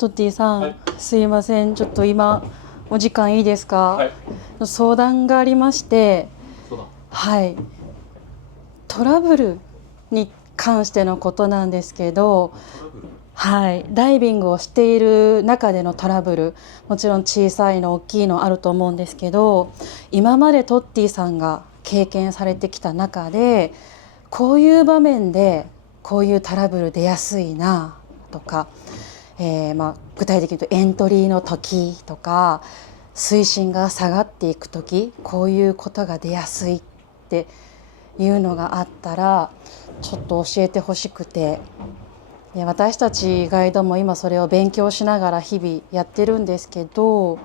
トッティさん、はい、すいません、ちょっと今お時間いいですか？はい。相談がありまして、そうだ。はい、トラブルに関してのことなんですけど、トラブル。はい、ダイビングをしている中でのトラブル、もちろん小さいの大きいのあると思うんですけど、今までトッティさんが経験されてきた中で、こういう場面でこういうトラブル出やすいなとか、具体的に言うとエントリーの時とか、水深が下がっていく時、こういうことが出やすいっていうのがあったらちょっと教えてほしくて。私たちガイドも今それを勉強しながら日々やってるんですけど、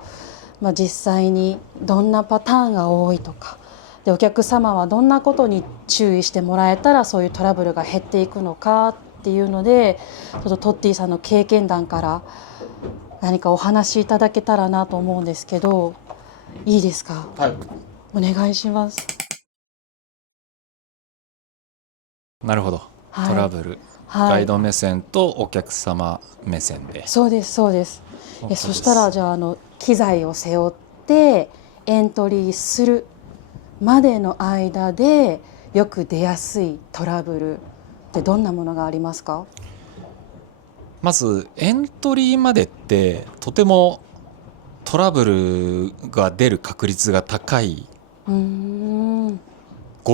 実際にどんなパターンが多いとかで、お客様はどんなことに注意してもらえたらそういうトラブルが減っていくのかっていうので、ちょっとトッティさんの経験談から何かお話しいただけたらなと思うんですけど、いいですか？はい。お願いします。なるほど。はい、トラブル、はい、ガイド目線とお客様目線で。そうですそうです。本当です。そしたらじゃあ機材を背負ってエントリーするまでの間でよく出やすいトラブルってどんなものがありますか？まずエントリーまでってとてもトラブルが出る確率が高いゴー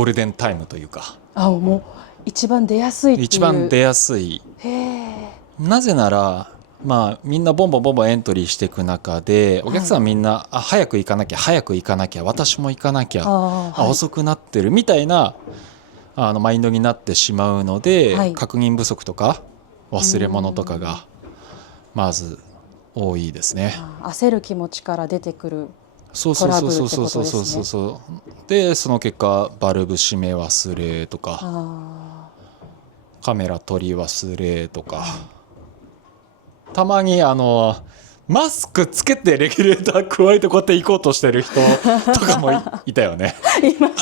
ルデンタイムというか、もう一番出やすいっていう。一番出やすい。へえ。なぜならみんなボンボンボンボンエントリーしていく中で、お客さんみんな、早く行かなきゃ早く行かなきゃ、私も行かなきゃ、遅くなってるみたいなマインドになってしまうので、確認不足とか忘れ物とかがまず多いですね。焦る気持ちから出てくるそうそうそうそうそうそうそうそう。でその結果バルブ閉め忘れとか、カメラ取り忘れとか、たまにマスクつけてレギュレーター加えてこうやって行こうとしてる人とかもいたよね。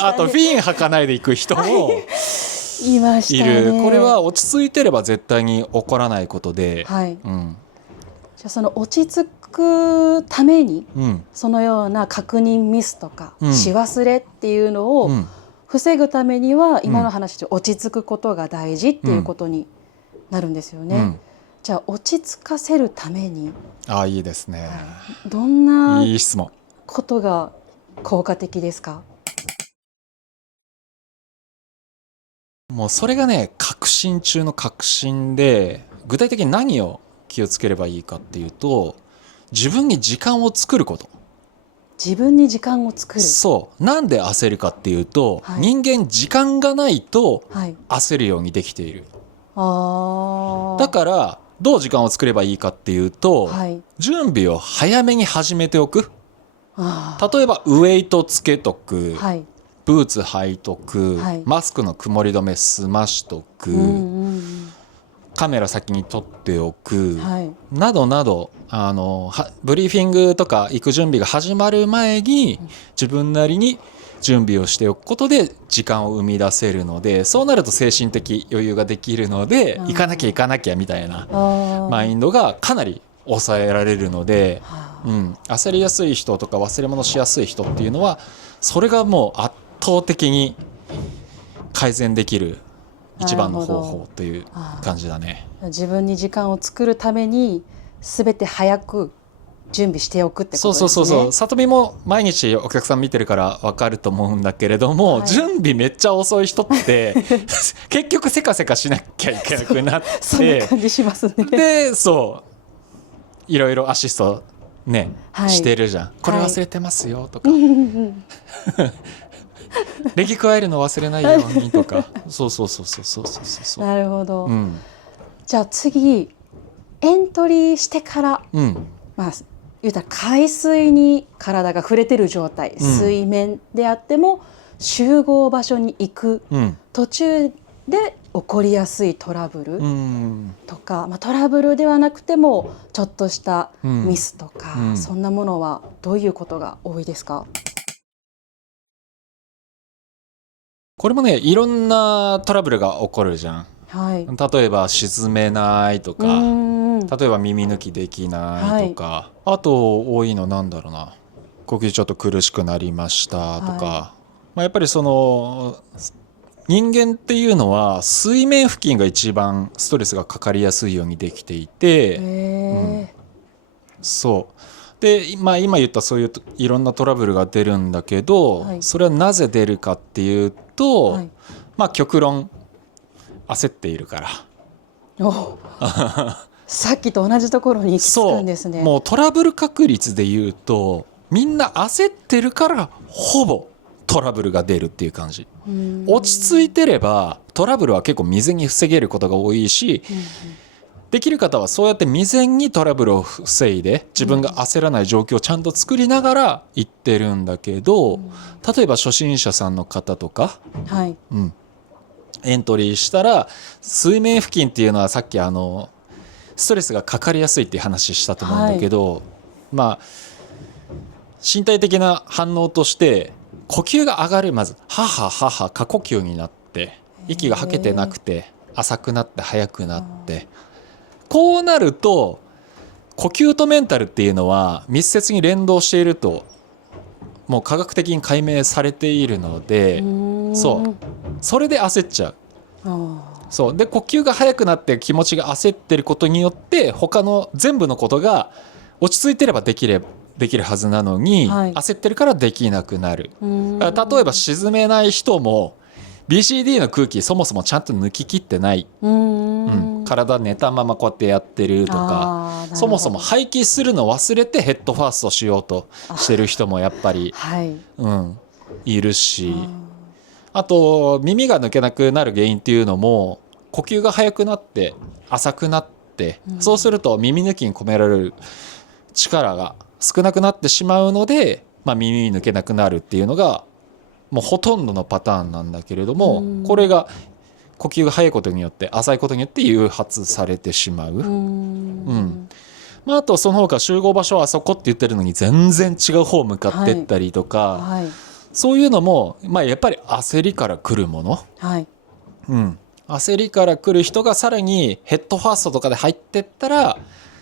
あとフィン履かないで行く人もいましたね。これは落ち着いてれば絶対に起こらないことで、じゃあその落ち着くために、そのような確認ミスとか、し忘れっていうのを防ぐためには、今の話で落ち着くことが大事っていうことになるんですよね。じゃあ落ち着かせるために、いいですね。どんないい質問。ことが効果的ですか？もうそれがね、確信中の確信で、具体的に何を気をつければいいかっていうと、自分に時間を作ること。自分に時間を作る。そう。なんで焦るかっていうと、人間時間がないと焦るようにできている。だからどう時間を作ればいいかっていうと、準備を早めに始めておく。例えばウエイトつけとく、ブーツ履いとく、マスクの曇り止め済ましとく、カメラ先に撮っておく、などなど、ブリーフィングとか行く準備が始まる前に自分なりに準備をしておくことで時間を生み出せるので、そうなると精神的余裕ができるので、行かなきゃ行かなきゃみたいなマインドがかなり抑えられるので、焦りやすい人とか忘れ物しやすい人っていうのは、それがもう圧倒的に改善できる一番の方法という感じだね。自分に時間を作るために全て早く準備しておくってことですね。そうさとみも毎日お客さん見てるから分かると思うんだけれども、準備めっちゃ遅い人って結局せかせかしなきゃいけなくなってそんな感じしますね。でいろいろアシストね、してるじゃん。これ忘れてますよとか、レギ加えるの忘れないようにとか。そうなるほど、じゃあ次エントリーしてから、言うたら海水に体が触れてる状態、水面であっても集合場所に行く、途中で起こりやすいトラブルとか、トラブルではなくてもちょっとしたミスとか、そんなものはどういうことが多いですか？これもね、いろんなトラブルが起こるじゃん。例えば沈めないとか、例えば耳抜きできないとか、あと多いのなんだろうな、呼吸ちょっと苦しくなりましたとか、やっぱりその人間っていうのは水面付近が一番ストレスがかかりやすいようにできていて、そうで、今言ったそういういろんなトラブルが出るんだけど、それはなぜ出るかっていうと、極論焦っているから。さっきと同じところに行き着くんですね。そう、もうトラブル確率で言うとみんな焦ってるからほぼトラブルが出るっていう感じ。落ち着いてればトラブルは結構未然に防げることが多いし、できる方はそうやって未然にトラブルを防いで自分が焦らない状況をちゃんと作りながら行ってるんだけど、例えば初心者さんの方とか、エントリーしたら水面付近っていうのはさっきストレスがかかりやすいっていう話したと思うんだけど、身体的な反応として呼吸が上がる、まずはははは過呼吸になって息が吐けてなくて浅くなって速くなって、こうなると呼吸とメンタルっていうのは密接に連動しているともう科学的に解明されているので、それで焦っちゃう。そうで、呼吸が速くなって気持ちが焦ってることによって他の全部のことが落ち着いてればできるはずなのに、焦ってるからできなくなる。例えば沈めない人も BCD の空気そもそもちゃんと抜ききってない、体寝たままこうやってやってるとか、そもそも排気するの忘れてヘッドファーストしようとしてる人もやっぱり、いるし、あと耳が抜けなくなる原因っていうのも呼吸が速くなって浅くなって、そうすると耳抜きに込められる力が少なくなってしまうので、耳抜けなくなるっていうのがもうほとんどのパターンなんだけれども、これが呼吸が速いことによって浅いことによって誘発されてしまう。あとその他集合場所はあそこって言ってるのに全然違う方向かってったりとか、そういうのも、やっぱり焦りから来るもの、焦りから来る人がさらにヘッドファーストとかで入ってったら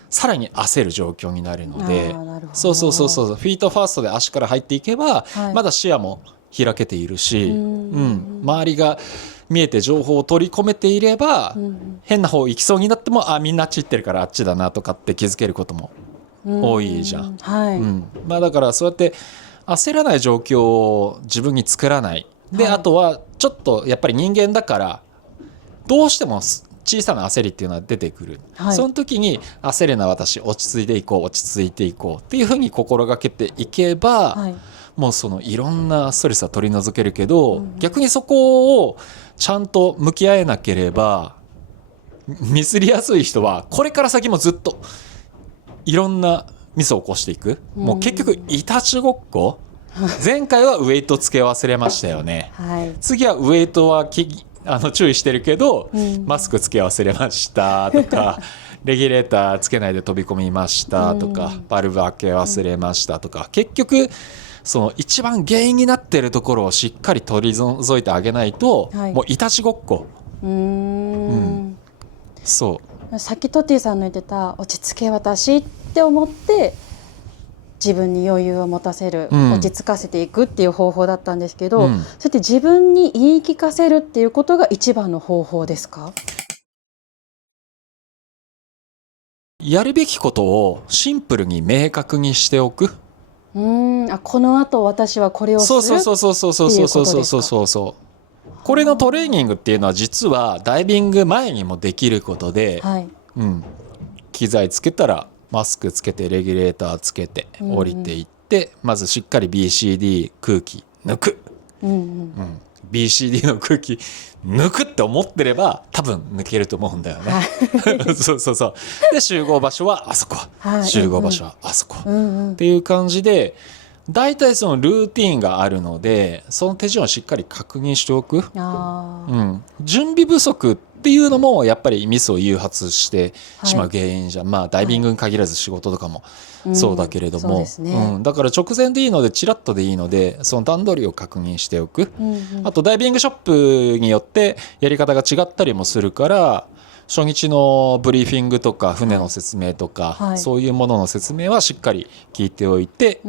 さらに焦る状況になるので、フィートファーストで足から入っていけば、まだ視野も開けているし、周りが見えて情報を取り込めていれば、変な方行きそうになってもみんなあっち行ってるからあっちだなとかって気づけることも多いじゃん。だからそうやって焦らない状況を自分に作らないで、あとはちょっとやっぱり人間だからどうしても小さな焦りっていうのは出てくる、その時に焦るな私落ち着いていこうっていうふうに心がけていけば、もうそのいろんなストレスは取り除けるけど、逆にそこをちゃんと向き合えなければミスりやすい人はこれから先もずっといろんなミスを起こしていく。もう結局いたちごっこ。前回はウエイトつけ忘れましたよね、次はウエイトは注意してるけど、マスクつけ忘れましたとかレギュレーターつけないで飛び込みましたとか、バルブ開け忘れましたとか、結局その一番原因になっているところをしっかり取り除いてあげないと、もういたちごっこ。そうさっきトッティさんの言ってた落ち着け私って思って自分に余裕を持たせる、落ち着かせていくっていう方法だったんですけど、そうやって自分に言い聞かせるっていうことが一番の方法ですか？やるべきことをシンプルに明確にしておく。この後私はこれをするっていうことですか？これのトレーニングっていうのは実はダイビング前にもできることで、機材つけたらマスクつけてレギュレーターつけて降りていって、まずしっかり BCD 空気抜く、BCD の空気抜くって思ってれば多分抜けると思うんだよね。で集合場所はあそこ、集合場所はあそこ、っていう感じで大体そのルーティーンがあるので、その手順をしっかり確認しておく。準備不足っていうのもやっぱりミスを誘発してしまう原因じゃん。ダイビングに限らず仕事とかもそうだけれども、だから直前でいいのでチラッとでいいのでその段取りを確認しておく。あとダイビングショップによってやり方が違ったりもするから、初日のブリーフィングとか船の説明とか、はい、そういうものの説明はしっかり聞いておいて、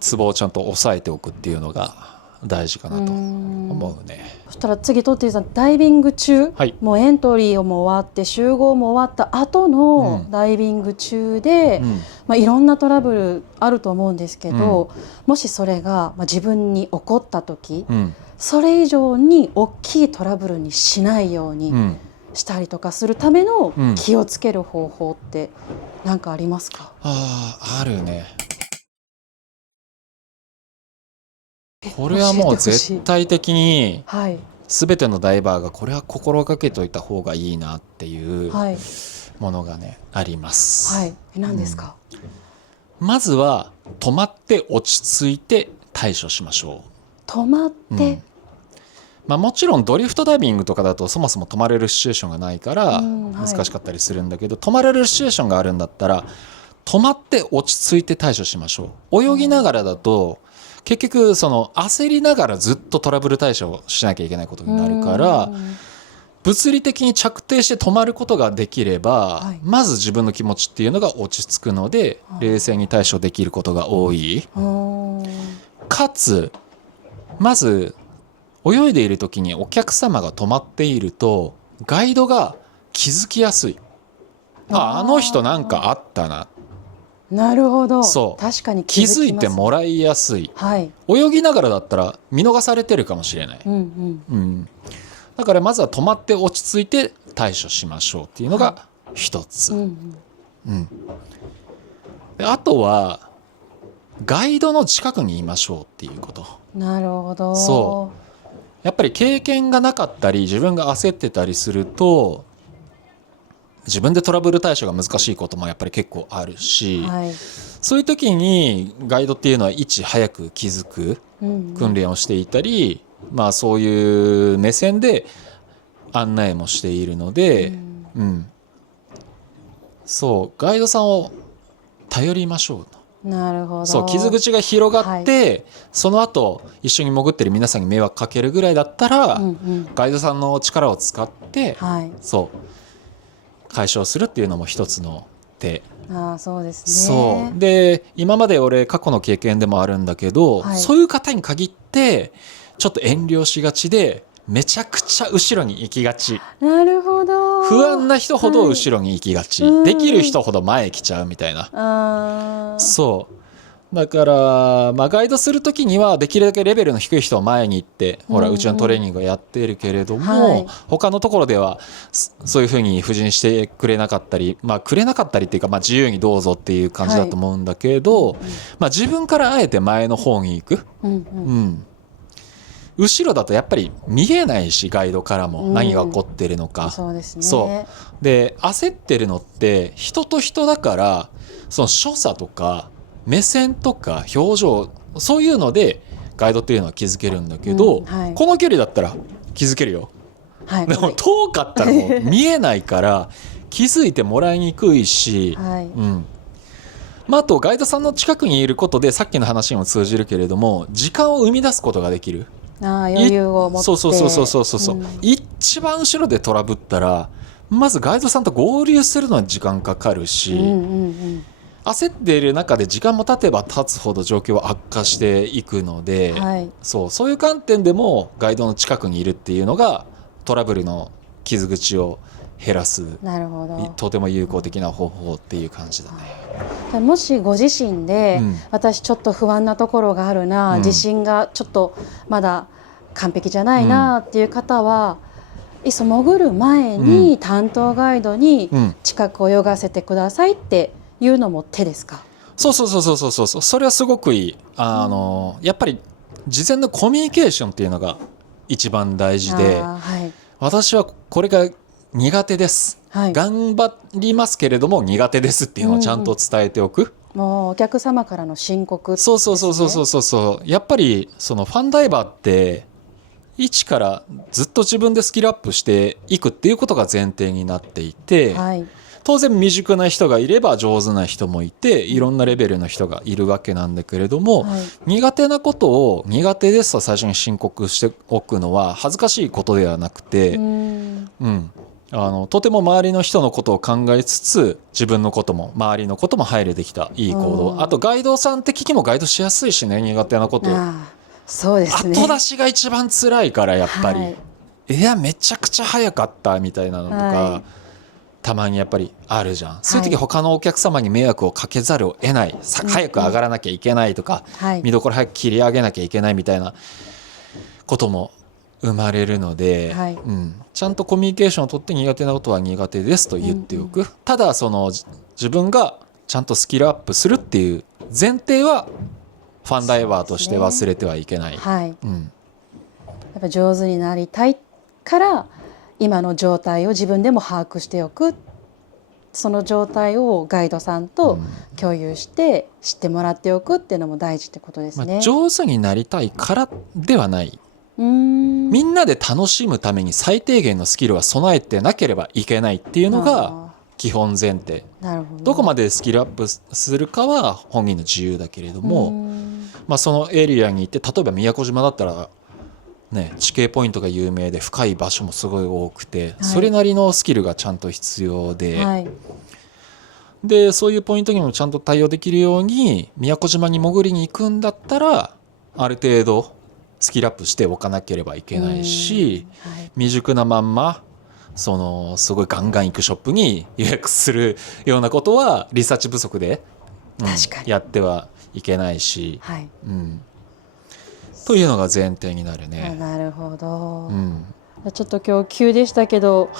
ツボをちゃんと押さえておくっていうのが大事かなと思うね。そしたら次トッティさん、ダイビング中、はい、もうエントリーも終わって集合も終わった後のダイビング中で、いろんなトラブルあると思うんですけど、もしそれが自分に起こった時、それ以上に大きいトラブルにしないようにしたりとかするための気をつける方法って何かありますか？あるね。これはもう絶対的に全てのダイバーがこれは心がけといた方がいいなっていうものがね、あります。はい、何ですか？まずは止まって落ち着いて対処しましょう。止まって、もちろんドリフトダイビングとかだとそもそも止まれるシチュエーションがないから難しかったりするんだけど、止まれるシチュエーションがあるんだったら止まって落ち着いて対処しましょう。泳ぎながらだと結局その焦りながらずっとトラブル対処をしなきゃいけないことになるから、物理的に着底して止まることができれば、まず自分の気持ちっていうのが落ち着くので冷静に対処できることが多い。かつまず泳いでいる時にお客様が止まっているとガイドが気づきやすい。あの人なんかあったな。なるほど。そう、確かに気づいてもらいやすい、泳ぎながらだったら見逃されてるかもしれない、だからまずは止まって落ち着いて対処しましょうっていうのが一つ、であとはガイドの近くにいましょうっていうこと。なるほど。そうやっぱり経験がなかったり自分が焦ってたりすると自分でトラブル対処が難しいこともやっぱり結構あるし、そういう時にガイドっていうのはいち早く気づく訓練をしていたり、そういう目線で案内もしているので、そうガイドさんを頼りましょうと。なるほど。そう傷口が広がって、その後一緒に潜ってる皆さんに迷惑かけるぐらいだったら、ガイドさんの力を使って、そう解消するっていうのも一つの手。そうですね。そうで今まで俺過去の経験でもあるんだけど、そういう方に限ってちょっと遠慮しがちでめちゃくちゃ後ろに行きがち。なるほど。不安な人ほど後ろに行きがち、できる人ほど前来ちゃうみたいな。そうだから、ガイドするときにはできるだけレベルの低い人を前に行って、ほらうちのトレーニングをやっているけれども、他のところではそういうふうに布陣してくれなかったり、くれなかったりっていうか、自由にどうぞっていう感じだと思うんだけど、自分からあえて前の方に行く、後ろだとやっぱり見えないしガイドからも何が起こってるのか、そうですね。そうで焦ってるのって人と人だから、その所作とか目線とか表情そういうのでガイドっていうのは気づけるんだけど、この距離だったら気づけるよ、でも遠かったらもう見えないから気づいてもらいにくいし、あとガイドさんの近くにいることでさっきの話にも通じるけれども時間を生み出すことができる。余裕を持って。そう、一番後ろでトラブったらまずガイドさんと合流するのに時間かかるし、焦っている中で時間も経てば経つほど状況は悪化していくので、そういう観点でもガイドの近くにいるっていうのがトラブルの傷口を減らすとても有効的な方法っていう感じだね。もしご自身で、私ちょっと不安なところがあるな、自信がちょっとまだ完璧じゃないなっていう方は、いっそ潜る前に担当ガイドに近く泳がせてくださいっていうのも手ですか？そうそれはすごくいい。やっぱり事前のコミュニケーションっていうのが一番大事で、私はこれが苦手です、頑張りますけれども苦手ですっていうのをちゃんと伝えておく、もうお客様からの申告ですね。そうやっぱりそのファンダイバーって一からずっと自分でスキルアップしていくっていうことが前提になっていて、当然未熟な人がいれば上手な人もいていろんなレベルの人がいるわけなんだけれども、苦手なことを苦手ですと最初に申告しておくのは恥ずかしいことではなくて、とても周りの人のことを考えつつ自分のことも周りのことも配慮できたいい行動。あとガイドさんって聞きもガイドしやすいしね、苦手なこと。そうですね、後出しが一番辛いからやっぱり、いやめちゃくちゃ早かったみたいなのとか、たまにやっぱりあるじゃん。そういう時他のお客様に迷惑をかけざるを得ない、早く上がらなきゃいけないとか、見どころ早く切り上げなきゃいけないみたいなことも生まれるので、ちゃんとコミュニケーションを取って苦手なことは苦手ですと言っておく。ただその自分がちゃんとスキルアップするっていう前提はファンダイバーとして忘れてはいけない。やっぱ上手になりたいから今の状態を自分でも把握しておく、その状態をガイドさんと共有して知ってもらっておくっていうのも大事ってことですね。上手になりたいからではない。みんなで楽しむために最低限のスキルは備えてなければいけないっていうのが基本前提。どこまでスキルアップするかは本人の自由だけれども、そのエリアに行って、例えば宮古島だったらね、地形ポイントが有名で深い場所もすごい多くて、それなりのスキルがちゃんと必要で、でそういうポイントにもちゃんと対応できるように宮古島に潜りに行くんだったらある程度スキルアップしておかなければいけないし、未熟なまんますごいガンガン行くショップに予約するようなことはリサーチ不足で、やってはいけないし、というのが前提になるね。なるほど、ちょっと今日急でしたけど、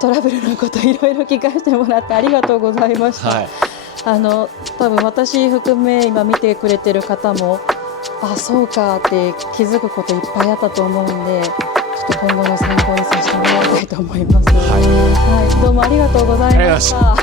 トラブルのこといろいろ聞かせてもらってありがとうございました。多分私含め今見てくれてる方もそうかって気づくこといっぱいあったと思うんで、ちょっと今後の参考にさせてもらいたいと思います。どうもありがとうございました。